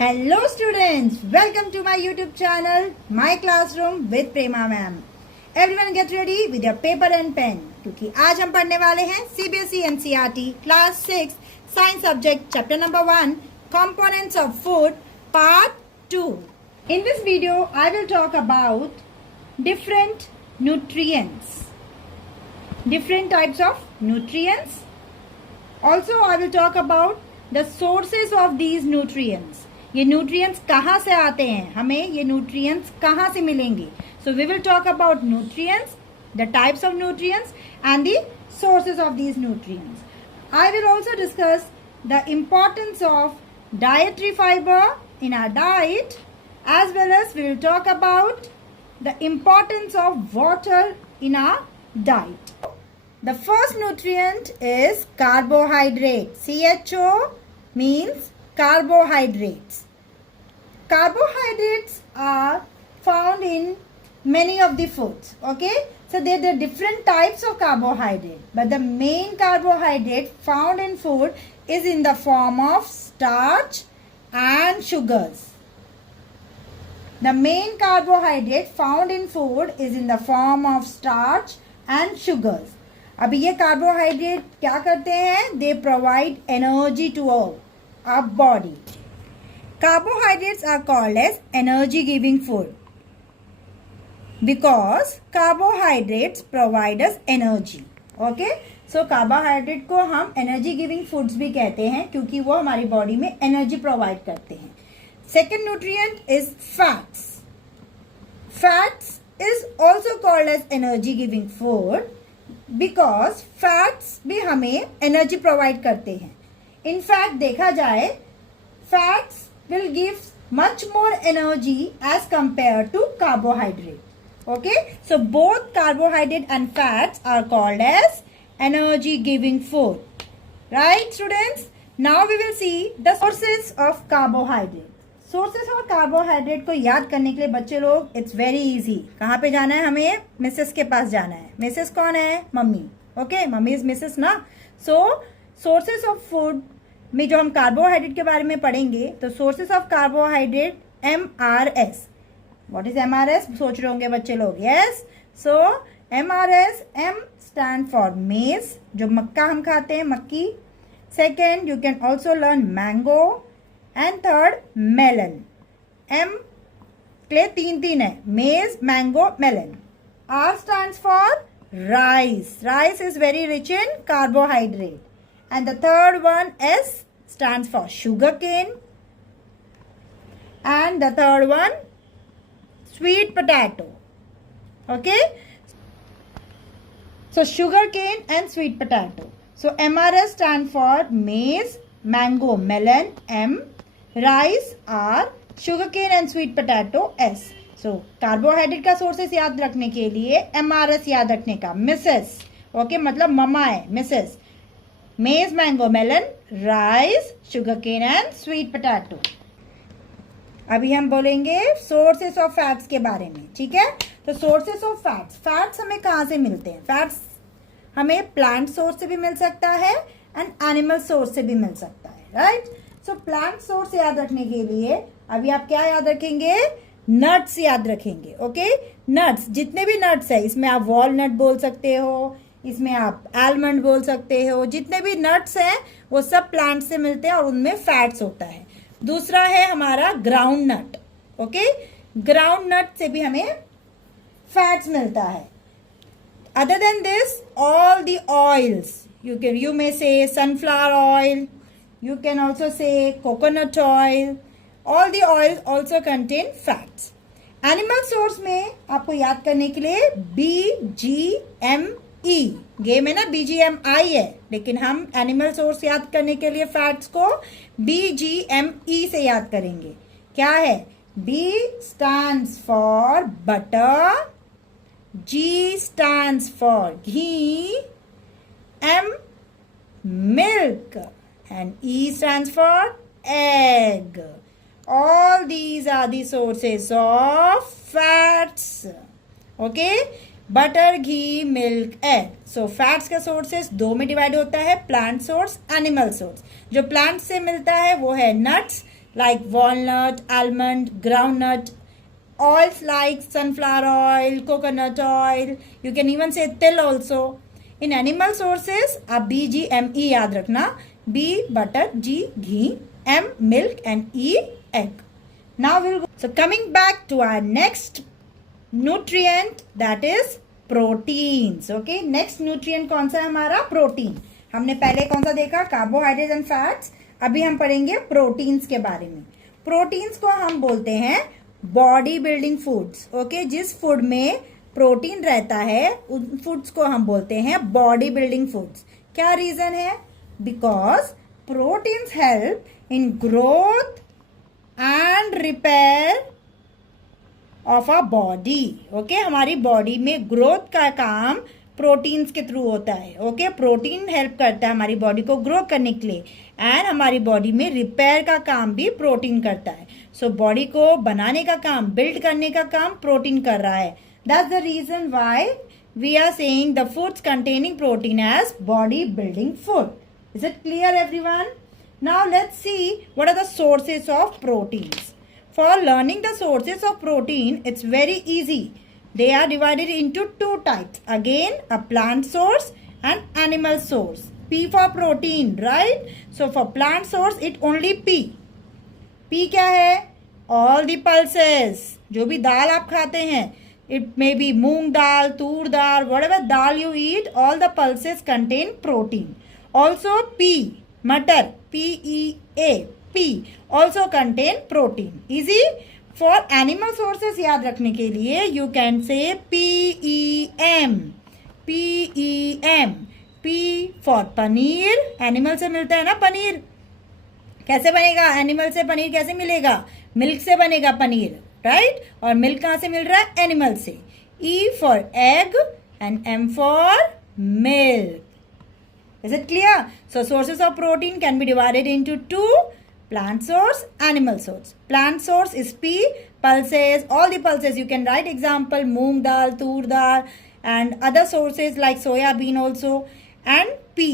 Hello students, welcome to my YouTube channel, My Classroom with Prema Ma'am. Everyone get ready with your paper and pen क्योंकि आज हम पढ़ने वाले हैं CBSE NCERT Class 6 Science Subject Chapter Number 1 Components of Food Part 2. In this video, I will talk about different nutrients, different types of nutrients. Also, I will talk about the sources of these nutrients. ये nutrients कहाँ से आते हैं, हमें ये nutrients कहाँ से मिलेंगे. So we will talk about nutrients, the types of nutrients and the sources of these nutrients. I will also discuss the importance of dietary fiber in our diet, as well as we will talk about the importance of water in our diet. The first nutrient is carbohydrate. CHO means carbohydrates. Carbohydrates are found in many of the foods. Okay, so there are different types of carbohydrate, but the main carbohydrate found in food is in the form of starch and sugars. The main carbohydrate found in food is in the form of starch and sugars. अभी ये carbohydrate क्या करते हैं? They provide energy to our body. Carbohydrates are called as energy giving food because carbohydrates provide us energy. Okay, so carbohydrate को हम energy giving foods भी कहते हैं क्योंकि वो हमारी बॉडी में एनर्जी प्रोवाइड करते हैं. Second nutrient is fats. Fats is also called as energy giving food because fats भी हमें एनर्जी प्रोवाइड करते हैं. In fact देखा जाए fats will give much more energy as compared to carbohydrate. Okay, so both carbohydrate and fats are called as energy giving food. Right students? Now we will see the sources of carbohydrate. Sources of carbohydrate को याद करने के लिए बच्चे लोग it's very easy. कहाँ पे जाना है? हमें मिसेस के पास जाना है. मिसेस कौन है? Mummy. Okay, mummy is Mrs ना. So sources of food में जो हम कार्बोहाइड्रेट के बारे में पढ़ेंगे तो sources of carbohydrate MRS. What is MRS? सोच रहे होंगे बच्चे लोग. Yes, so MRS, M stand for maize, जो मक्का हम खाते हैं, मक्की. Second, you can also learn mango. And third, melon. M के तीन है, maize, mango, melon. R stand for rice. Rice is very rich in carbohydrate. And the third one, S stands for sugarcane. And the third one, sweet potato. Okay. So sugarcane and sweet potato. So MRS stand for maize, mango, melon, M. Rice, R. Sugarcane and sweet potato, S. So carbohydrate का sources याद रखने के लिए MRS याद रखने का. Mrs. Okay, मतलब mama है, Mrs. Maize, mango, melon, rice, sugarcane and sweet potato. अभी हम बोलेंगे sources of fats के बारे में. ठीक है, तो sources of fats. Fats हमें कहाँ से मिलते हैं? Fats हमें plant source से भी मिल सकता है and animal source से भी मिल सकता है. Right? So plant source याद रखने के लिए अभी आप क्या याद रखेंगे? Nuts याद रखेंगे. Okay? Nuts, जितने भी nuts है, इसमें आप walnut बोल सकते हो, इसमें आप आलमंड बोल सकते हो. जितने भी नट्स हैं वो सब प्लांट से मिलते हैं और उनमें फैट्स होता है. दूसरा है हमारा groundnut. Okay, groundnut से भी हमें फैट्स मिलता है. Other than this, all the oils, you may say sunflower oil, you can also say coconut oil. All the oils also contain fats. Animal source में आपको याद करने के लिए BGME. गेम है ना, BGMI है, लेकिन हम एनिमल सोर्स याद करने के लिए फैट्स को BGME से याद करेंगे. क्या है? B stands for butter, G stands for ghee, M milk and E stands for egg. All these are the sources of fats. Okay, butter, ghee, milk, egg. So fats का sources दो में divide होता है, plant source, animal source. जो plant से मिलता है वो है nuts, like walnut, almond, groundnut, oils like sunflower oil, coconut oil, you can even say til also. In animal sources, आप BGME याद रखना. B butter, G ghee, M milk and E egg. Now we'll go. So coming back to our next nutrient, that is proteins. Okay, next nutrient कौन सा है हमारा? Protein. हमने पहले कौन सा देखा? Carbohydrate and fats. अभी हम पढ़ेंगे प्रोटीन्स के बारे में. प्रोटीन्स को हम बोलते हैं बॉडी बिल्डिंग फूड्स. ओके, जिस फूड में प्रोटीन रहता है उन फूड्स को हम बोलते हैं बॉडी बिल्डिंग फूड्स. क्या रीजन है? Because proteins help in growth and repair of a body. Okay, हमारी बॉडी में ग्रोथ का काम प्रोटीन्स के थ्रू होता है. ओके, प्रोटीन हेल्प करता है हमारी बॉडी को ग्रो करने के लिए, एंड हमारी बॉडी में रिपेयर का काम भी प्रोटीन करता है. सो बॉडी को बनाने का काम, बिल्ड करने का काम प्रोटीन कर रहा है. That's the reason why we are saying the foods containing protein as body building food. Is it clear everyone? Now let's see what are the sources of proteins. For learning the sources of protein, it's very easy. They are divided into two types. Again, a plant source and animal source. P for protein, right? So for plant source, it only P. P क्या है? All the pulses. जो भी दाल आप खाते हैं, it may be moong dal, Toor dal, whatever dal you eat, all the pulses contain protein. Also P, मटर, P-E-A. P also contain protein. Easy. For animal sources याद रखने के लिए you can say PEM. PEM. P for paneer. Animal से मिलता है ना पनीर. कैसे बनेगा? एनिमल से पनीर कैसे मिलेगा? मिल्क से बनेगा पनीर, राइट? और मिल्क कहाँ से मिल रहा है? एनिमल से. E for egg and M for milk. Is it clear? So sources of protein can be divided into two. Plant source, animal source. Plant source is P, pulses, all the pulses. You can write example moong dal, tur dal, and other sources like soya bean also. And P.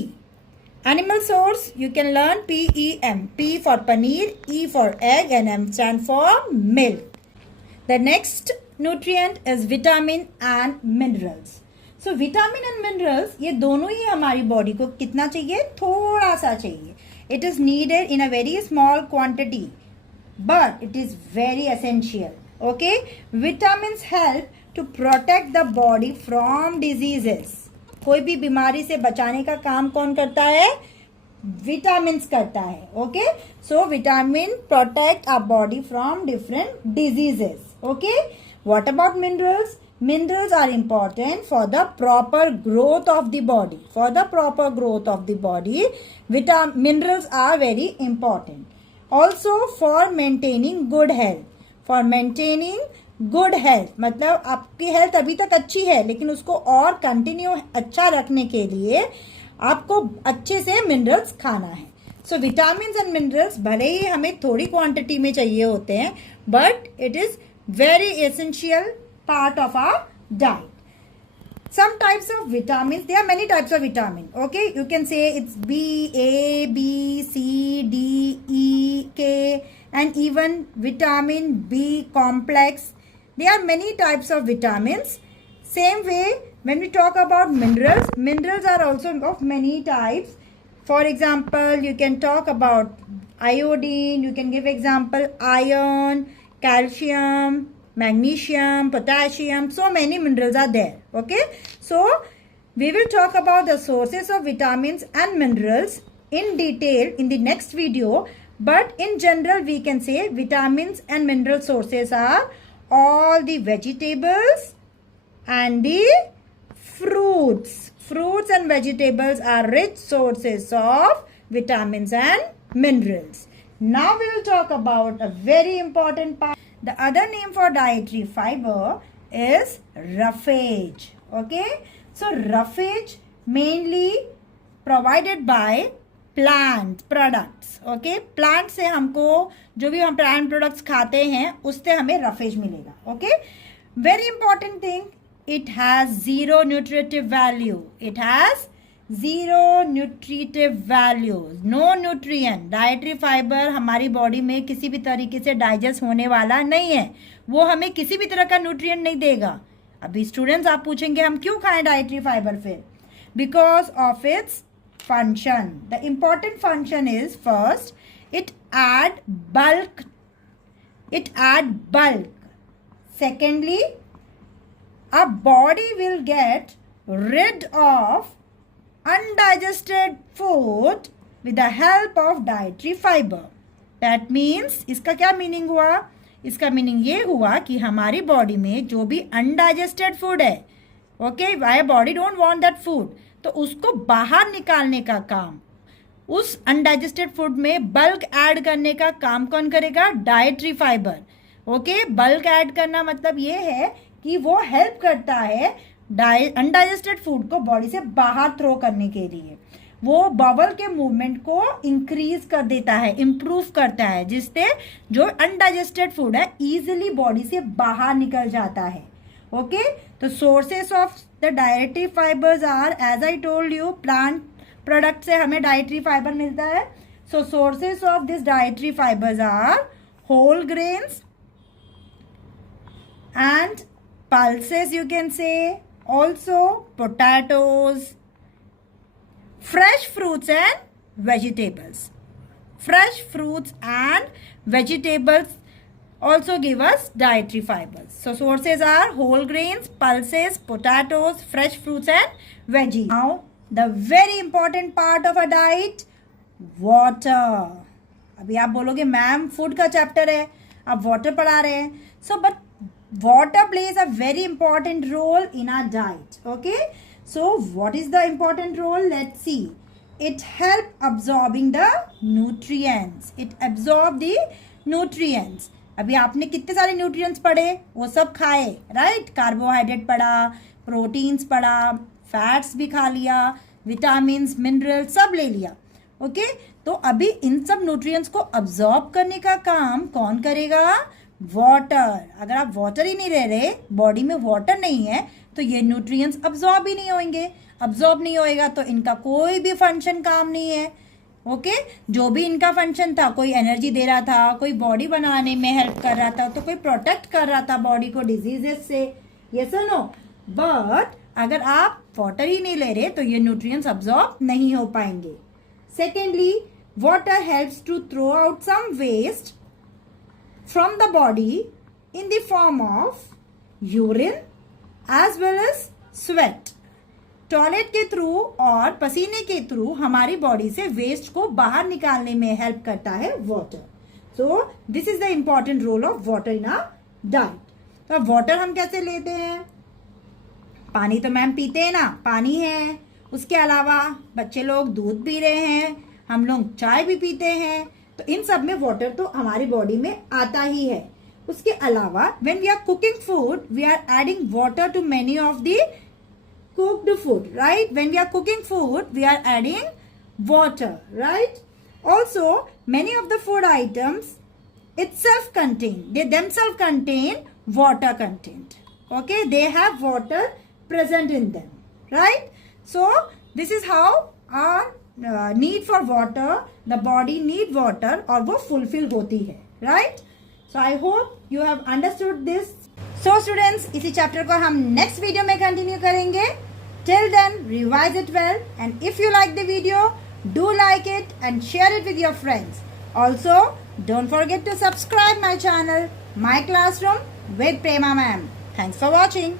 Animal source, you can learn PEM. P for paneer, E for egg, and M stand for milk. The next nutrient is vitamin and minerals. So vitamin and minerals, ये दोनों ही हमारी body को कितना चाहिए? थोड़ा सा चाहिए. It is needed in a very small quantity, but it is very essential. Okay, vitamins help to protect the body from diseases. कोई भी बीमारी से बचाने का काम कौन करता है? विटामिन्स करता है. Okay, so vitamin protect our body from different diseases. Okay, what about minerals? Minerals are important for the proper growth of the body. For the proper growth of the body, minerals are very important. Also for maintaining good health. For maintaining good health, मतलब आपकी health अभी तक अच्छी है लेकिन उसको और continue अच्छा रखने के लिए आपको अच्छे से मिनरल्स खाना है. सो विटामिन्स एंड मिनरल्स भले ही हमें थोड़ी क्वांटिटी में चाहिए होते हैं, but it is very essential part of our diet. Some types of vitamins, there are many types of vitamin. Okay, you can say it's B, A, B, C, D, E, K, and even vitamin B complex. There are many types of vitamins. Same way, when we talk about minerals, minerals are also of many types. For example, you can talk about iodine, you can give example iron, calcium, magnesium, potassium, so many minerals are there. Okay, so we will talk about the sources of vitamins and minerals in detail in the next video, but in general we can say vitamins and mineral sources are all the vegetables and the fruits. Fruits and vegetables are rich sources of vitamins and minerals. Now we will talk about a very important part. The other name for dietary fiber is roughage. Okay, so roughage mainly provided by plant products. Okay, plant से हमको जो भी हम plant products खाते हैं उससे हमें roughage मिलेगा. Okay, very important thing, it has zero nutritive value. It has zero nutritive values, no nutrient. Dietary fiber हमारी बॉडी में किसी भी तरीके से डाइजेस्ट होने वाला नहीं है, वो हमें किसी भी तरह का न्यूट्रिएंट नहीं देगा। अभी स्टूडेंट्स आप पूछेंगे हम क्यों खाएं डाइटरी फाइबर? फिर because of its function. The important function is first, it add bulk. Secondly, our body will get rid of undigested food with the help of dietary fiber. That means, इसका क्या meaning हुआ? इसका meaning ये हुआ कि हमारी body में जो भी अनडाइजेस्टेड फूड है, okay, why body don't want that food, तो उसको बाहर निकालने का काम, उस अनडाइजेस्टेड फूड में बल्क ऐड करने का काम कौन करेगा? Dietary fiber. Okay, bulk add करना मतलब ये है कि वो हेल्प करता है अनडाइजेस्टेड फूड को बॉडी से बाहर थ्रो करने के लिए। वो बबल के मूवमेंट को इंक्रीज कर देता है, इंप्रूव करता है, जिससे जो अनडाइजेस्टेड फूड है इजीली बॉडी से बाहर निकल जाता है। ओके, तो sources of the dietary fibres are, as I told you, plant product से हमें डाइटरी फाइबर मिलता है। So sources of this dietary fibres are whole grains and pulses, you can say, also potatoes, fresh fruits and vegetables. Fresh fruits and vegetables also give us dietary fibers. So sources are whole grains, pulses, potatoes, fresh fruits and veggies. Now the very important part of a diet, water. अभी आप बोलोगे ma'am food का chapter है, आप water पढ़ा रहे हैं. So but water plays a very important role in our diet. Okay, so what is the important role? Let's see. It help absorbing the nutrients. It absorb the nutrients. अभी आपने कितने सारे nutrients पढ़े, वो सब खाए, राइट? कार्बोहाइड्रेट पढ़ा, proteins पढ़ा, फैट्स भी खा लिया, विटामिन्स, मिनरल्स सब ले लिया. ओके, तो अभी इन सब न्यूट्रिएंट्स को अब्सॉर्ब करने का काम कौन करेगा? वाटर. अगर आप वाटर ही नहीं ले रहे, बॉडी में वाटर नहीं है, तो ये न्यूट्रिएंट्स अब्सॉर्ब ही नहीं होंगे. अब्सॉर्ब नहीं होएगा तो इनका कोई भी फंक्शन काम नहीं है. ओके, जो भी इनका फंक्शन था, कोई एनर्जी दे रहा था, कोई बॉडी बनाने में हेल्प कर रहा था, तो कोई प्रोटेक्ट कर रहा था बॉडी को डिजीजेस से, यस और नो. बट अगर आप वाटर ही नहीं ले रहे तो ये न्यूट्रिएंट्स अब्सॉर्ब नहीं हो पाएंगे. Secondly, water helps to throw out some waste from the body in the form of urine as well as sweat. Toilet के थ्रू और पसीने के थ्रू हमारी बॉडी से वेस्ट को बाहर निकालने में हेल्प करता है water. So this is the important role of water in our diet. तो अब वाटर हम कैसे लेते हैं? पानी तो मैम पीते हैं ना, पानी है. उसके अलावा बच्चे लोग दूध पी रहे हैं, हम लोग चाय भी पीते हैं. तो इन सब में वाटर तो हमारी बॉडी में आता ही है. उसके अलावा when we are cooking food, we are adding water to many of the cooked food, right? When we are cooking food, we are adding water, right? Also many of the food items itself contain, they themselves contain water content. Okay, they have water present in them, right? So this is how our need for water, the body need water, और वो fulfil होती है, right? So I hope you have understood this. So students, इसी chapter को हम next video में continue करेंगे. Till then revise it well, and if you like the video, do like it and share it with your friends. Also don't forget to subscribe my channel, my classroom with Prema ma'am. Thanks for watching.